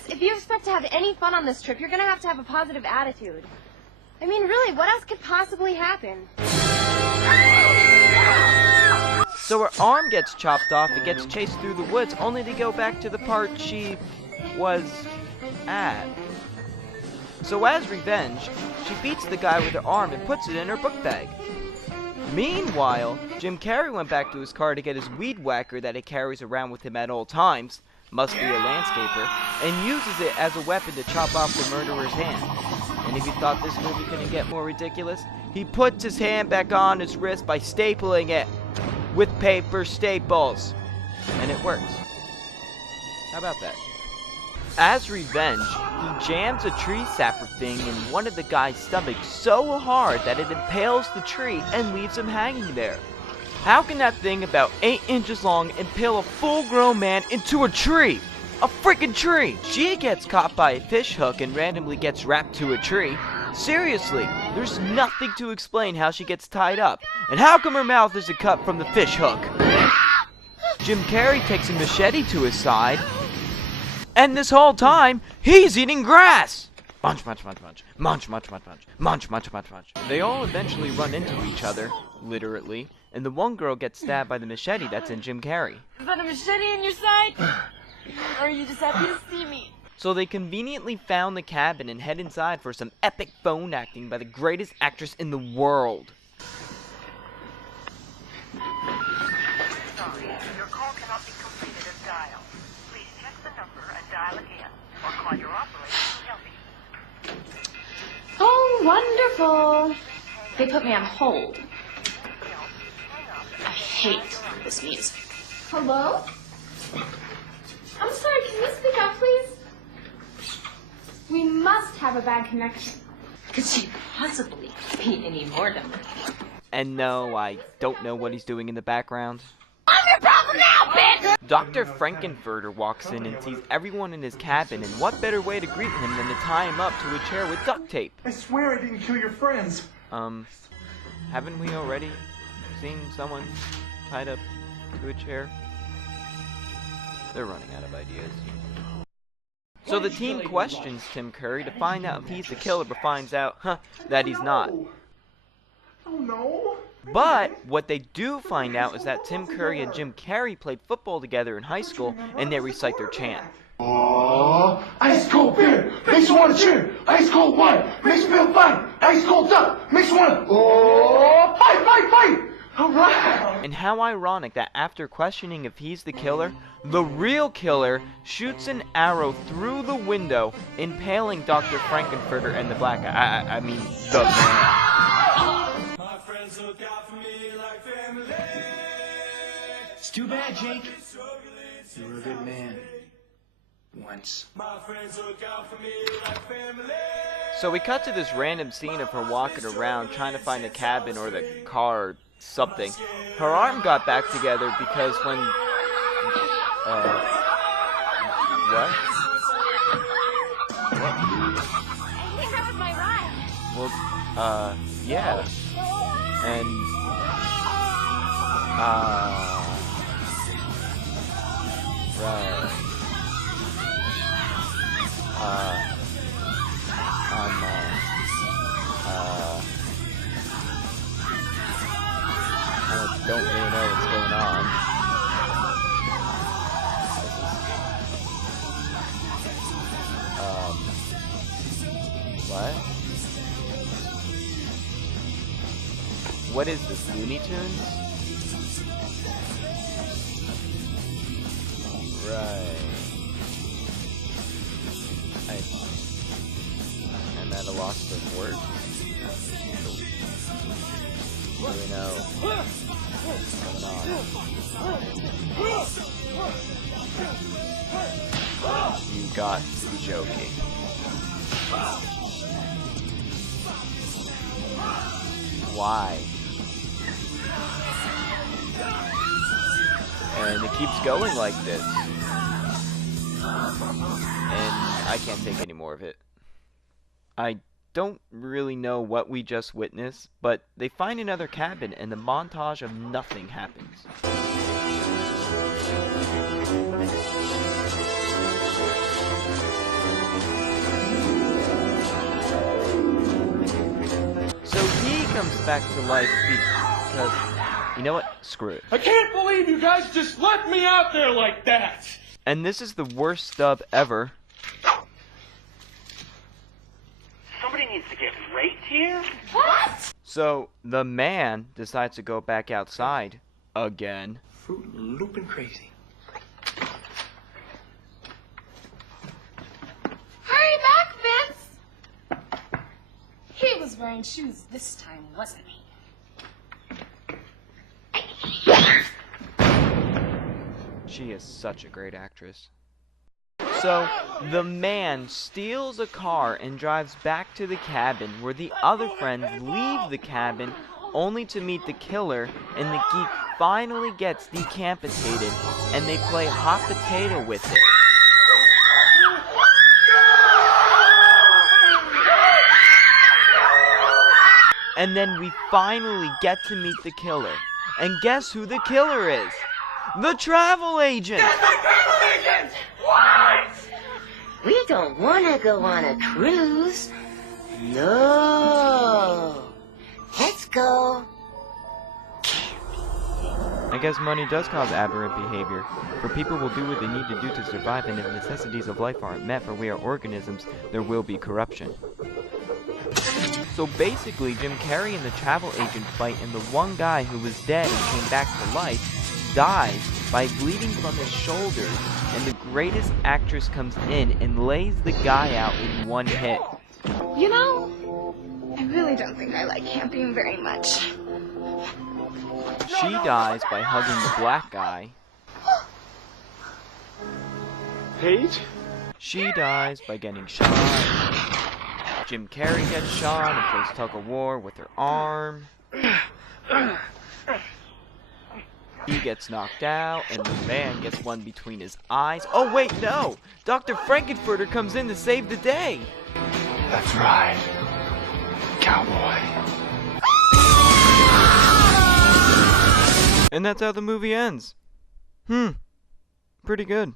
Chris, if you expect to have any fun on this trip, you're gonna have a positive attitude. I mean, really, what else could possibly happen? So her arm gets chopped off and gets chased through the woods, only to go back to the part she was at. So as revenge, she beats the guy with her arm and puts it in her book bag. Meanwhile, Jim Carrey went back to his car to get his weed whacker that he carries around with him at all times, must be a landscaper, and uses it as a weapon to chop off the murderer's hand. And if you thought this movie couldn't get more ridiculous, he puts his hand back on his wrist by stapling it with paper staples. And it works. How about that? As revenge, he jams a tree sapper thing in one of the guy's stomach so hard that it impales the tree and leaves him hanging there. How can that thing about 8 inches long impale a full-grown man into a tree? A freaking tree! She gets caught by a fish hook and randomly gets wrapped to a tree. Seriously, there's nothing to explain how she gets tied up. And how come her mouth isn't cut from the fish hook? Jim Carrey takes a machete to his side, and this whole time, he's eating grass! Munch, munch, munch, munch. Munch, munch, munch, munch. Munch, munch, munch, munch. They all eventually run into each other, literally, and the one girl gets stabbed by the machete that's in Jim Carrey. Is that a machete in your side? Or are you just happy to see me? So they conveniently found the cabin and head inside for some epic phone acting by the greatest actress in the world. Sorry, your call cannot be completed as dialed. Please check the number and dial again, or call your operator to help you. Oh, wonderful. They put me on hold. I hate this music. Hello? I'm sorry, can you speak up, please? We must have a bad connection. Could she possibly be any more dumb? And no, I don't know what he's doing in the background. I'm your problem now, bitch! Dr. Frankenfurter walks in and sees everyone in his cabin, and what better way to greet him than to tie him up to a chair with duct tape? I swear I didn't kill your friends. Haven't we already seen someone tied up to a chair? They're running out of ideas. So the team questions Tim Curry to find out if he's the killer, but finds out, that he's not. Oh no. But what they do find out is that Tim Curry and Jim Carrey played football together in high school, and they recite their chant. Oh, ice cold beer makes you want to cheer. Ice cold wine makes you feel fine. Ice cold duck makes you want to, oh, fight, fight, fight. All right. And how ironic that after questioning if he's the killer, the real killer shoots an arrow through the window, impaling Dr. Frankenfurter and the black guy. I mean, the man. My friends look out for me like family. It's too bad, Jake. You were a good man. Once. My friends look out for me like family. So we cut to this random scene of her walking around trying to find a cabin or the car or something. Her arm got back together because when... what? Hey, that was my ride. Well, yeah. And, right. I don't really know what's going on. What? What is this, Looney Tunes? Right. I'm at a loss for words. What do we know what's going on? You got to be joking. Why? And it keeps going like this. And I can't take any more of it. I don't really know what we just witnessed, but they find another cabin and the montage of nothing happens. back to life because, you know what? Screw it. I can't believe you guys just let me out there like that. And this is the worst stub ever. Somebody needs to get raped here? What? So the man decides to go back outside again. Fruit looping crazy. Hurry back, Vince! He was wearing shoes this time, wasn't he? She is such a great actress. So, the man steals a car and drives back to the cabin where the other friends leave the cabin only to meet the killer, and the geek finally gets decapitated and they play hot potato with it. And then we finally get to meet the killer. And guess who the killer is? The travel agent! We don't want to go on a cruise. No. Let's go. I guess money does cause aberrant behavior, for people will do what they need to do to survive, and if necessities of life aren't met, for we are organisms, there will be corruption. So basically, Jim Carrey and the travel agent fight, and the one guy who was dead and came back to life dies by bleeding from his shoulders, and the greatest actress comes in and lays the guy out in one hit. You know, I really don't think I like camping very much. She dies by hugging the black guy. Paige? She dies by getting shot. Jim Carrey gets shot and plays tug-of-war with her arm. He gets knocked out, and the man gets one between his eyes. Oh wait, no! Dr. Frankenfurter comes in to save the day! That's right. Cowboy. And that's how the movie ends. Pretty good.